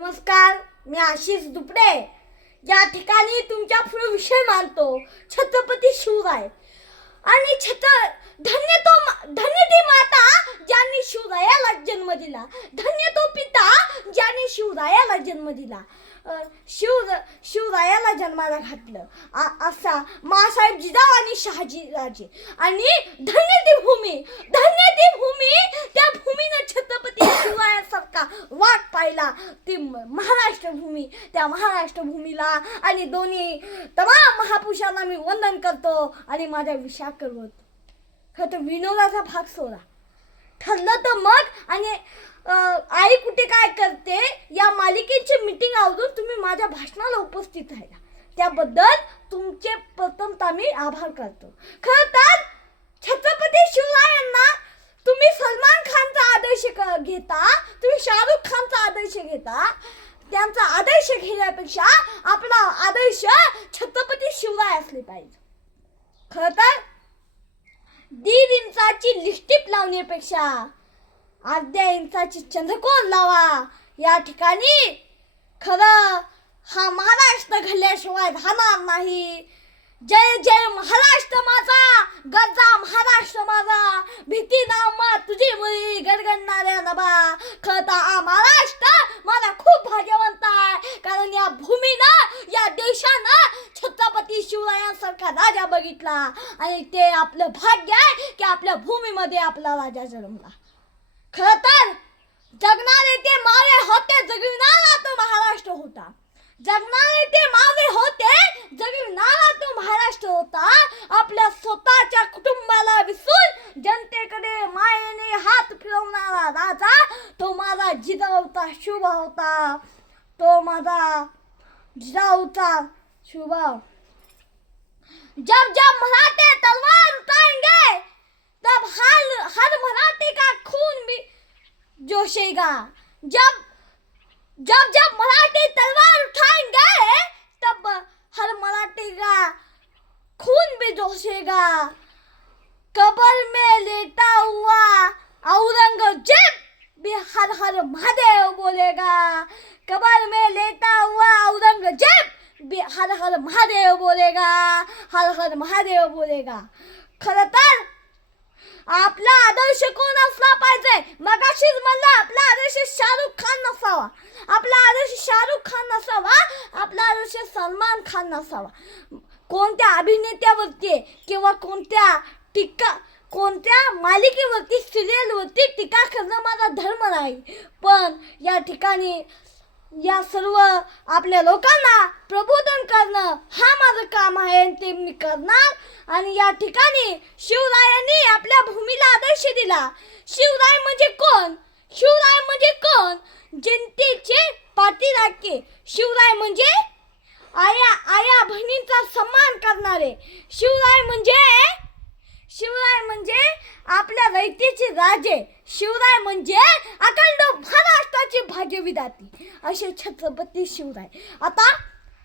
नमस्कार, मी आशिष दुपडे या ठिकाणी तुमच्या पुढे विषय मांडतो छत्रपती शिवराय आणि धन्य ती माता ज्यांनी शिवरायाला जन्म दिला, धन्य तो पिता ज्यांनी शिवरायाला जन्म दिला. शिवरायाला जन्माला घातलं असा मासाहेब जिजाऊ आणि शहाजीराजे. आणि धन्य ती भूमी, त्या भूमीनं छत्रपती शिवरायासारखा वाट पाहिला, ती महाराष्ट्र भूमी. त्या महाराष्ट्र भूमीला आणि दोन्ही तमाम महापुरुषांना मी वंदन करतो आणि माझ्या विचार करतो. खरं तर विनोदाचा भाग सोडा, ठरलं तर मग. आणि आई कुठे काय करते या मालिकेची मीटिंग आवरून तुम्ही माझ्या भाषणाला उपस्थित राहिला, त्याबद्दल तुमचे प्रथमतः मी आभार करतो. खरं तर छत्रपती शिवरायांना तुम्ही सलमान खानचा आदर्श घेता, तुम्ही शाहरुख खानचा आदर्श घेता. त्यांचा आदर्श घेण्यापेक्षा आपला आदर्श छत्रपती शिवराय असले पाहिजे. खरं तर 1.5 इंचाची लिपस्टिक लावण्यापेक्षा अर्ध्या इंचाची चंद्रकोर लावा. या ठिकाणी खरं हा महाराष्ट्र घडल्याशिवाय राहणार नाही. जय जय महाराष्ट्र माझा, गरजा महाराष्ट्र माझा, भीती नामा तुझी मुली गडगडणाऱ्या नभा. खरं तर हा महाराष्ट्र मला खूप भाग्यवंत आहे, कारण या भूमीनं, या देशानं छत्रपती शिवरायांसारखा राजा बघितला आणि ते आपलं भाग्य आहे की आपल्या भूमीमध्ये आपला राजा जन्मला. खरं तर जगणारे ते मावे होते, जगविणारा तो महाराष्ट्र होता. जगणारे ते मावे होते, जगविणारा तो महाराष्ट्र होता. आपल्या स्वतःच्या कुटुंबाला विसरून जनतेकडे मायेने हात फिरवणारा राजा तो माझा जिजाऊचा शुभ होता, तो माझा जिजाऊचा शुभ. जब जब मराठे तलवार उठाएंगे तब हर मराठी का खून भी जोशेगा. जब मराठी तलवार उठाएंगे तब हर मराठी का खून भी जोशेगा. कब्र में लेटा हुआ औरंगजेब भी हर हर महादेव बोलेगा. कब्र में लेटा हुआ औरंगजेब भी हर हर महादेव बोलेगा, हर हर महादेव बोलेगा. खरं तर आपला आदर्श कोण असला पाहिजे? मगाशीच म्हणलं, आपला आदर्श शाहरुख खान नसावा, आपला आदर्श शाहरुख खान नसावा, आपला आदर्श सलमान खान नसावा. कोणत्या अभिनेत्यावरती किंवा कोणत्या मालिकेवरती, सिरियलवरती टीका करणं माझा धर्म नाही. पण या ठिकाणी या सर्व आपल्या लोकांना प्रबोधन करणं हा माझं काम आहे, ते मी करणार. आणि या ठिकाणी शिवरायांनी आपल्या भूमीला आदर्श दिला. शिवराय म्हणजे कोण? शिवराय म्हणजे कोण? जनतेचे पाठीराखे. शिवराय म्हणजे आया बहिणींचा सन्मान करणारे. शिवराय म्हणजे आपल्या रयतेचे राजे. शिवराय म्हणजे अखंड महाराष्ट्राचे भाग्यविधाते असे छत्रपती शिवराय. आता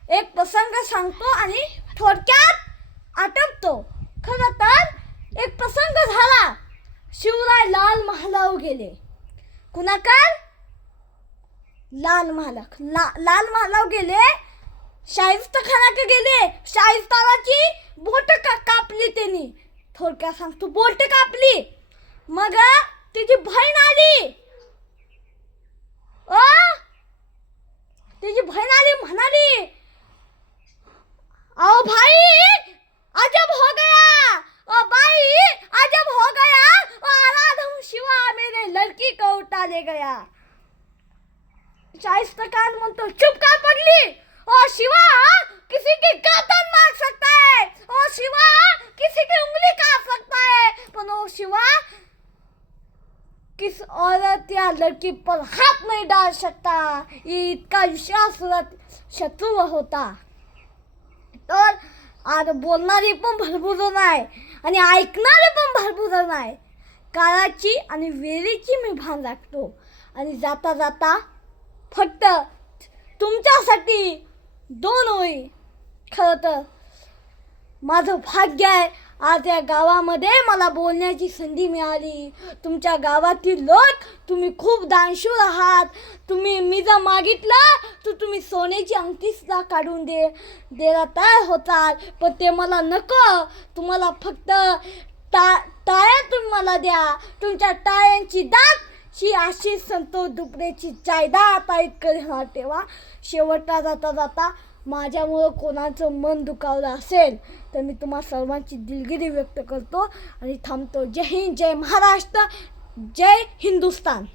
एक प्रसंग सांगतो आणि थोडक्यात आटपतो. खरं तर एक प्रसंग झाला, शिवराय लाल महालावर गेले. कुणाकडे? लाल महालावर गेले, शाहिस्तेखानाकडे गेले. शाहिस्तानाची बोट कापली त्यांनी. थोडक्यात सांगतो, बोट कापली. मग तिची बहीण आली. तिची बहीण आली, म्हणाली, ओ भाई अजब हो गया, ओ भाई अजब हो गया, ओ आराधम शिवा मेरे लड़की को उठा ले गया. शाहिस्तेखान म्हणतो, चुप का पगली? ओ शिवा किसी की गर्दन मार सकता है, ओ शिवा किसी की उंगली काट सकता है, पर ओ शिवा किस औरत या लड़की पर हाथ नहीं डाल सकता. इतका विश्वासघात शत्रू होता. तर आज बोलणारे पण भरपूर नाही आणि ऐकणारे पण भरपूर नाही. काळाची आणि वेळेची मी भान राखतो. आणि जाता जाता फक्त तुमच्यासाठी 2 ओळी. खरं तर माझं भाग्य आहे आज या गावामध्ये मला बोलण्याची संधी मिळाली. तुमच्या गावातील लोक तुम्ही खूप दानशूर आहात. मी जर मागितलं तर तुम्ही सोन्याची अंगठी सुद्धा काढून द्यायला तयार होतात, पण ते मला नको. तुम्हाला फक्त टाळ्या तुम्ही मला द्या. तुमच्या टाळ्यांची दात ही आशिष संतोष दुबरेची जायदाद करून ठेवा. शेवटला जाता माझ्यामुळं कोणाचं मन दुखावलं असेल तर मी तुम्हा सर्वांची दिलगिरी व्यक्त करतो आणि थांबतो. जय हिंद, जय महाराष्ट्र, जय हिंदुस्तान.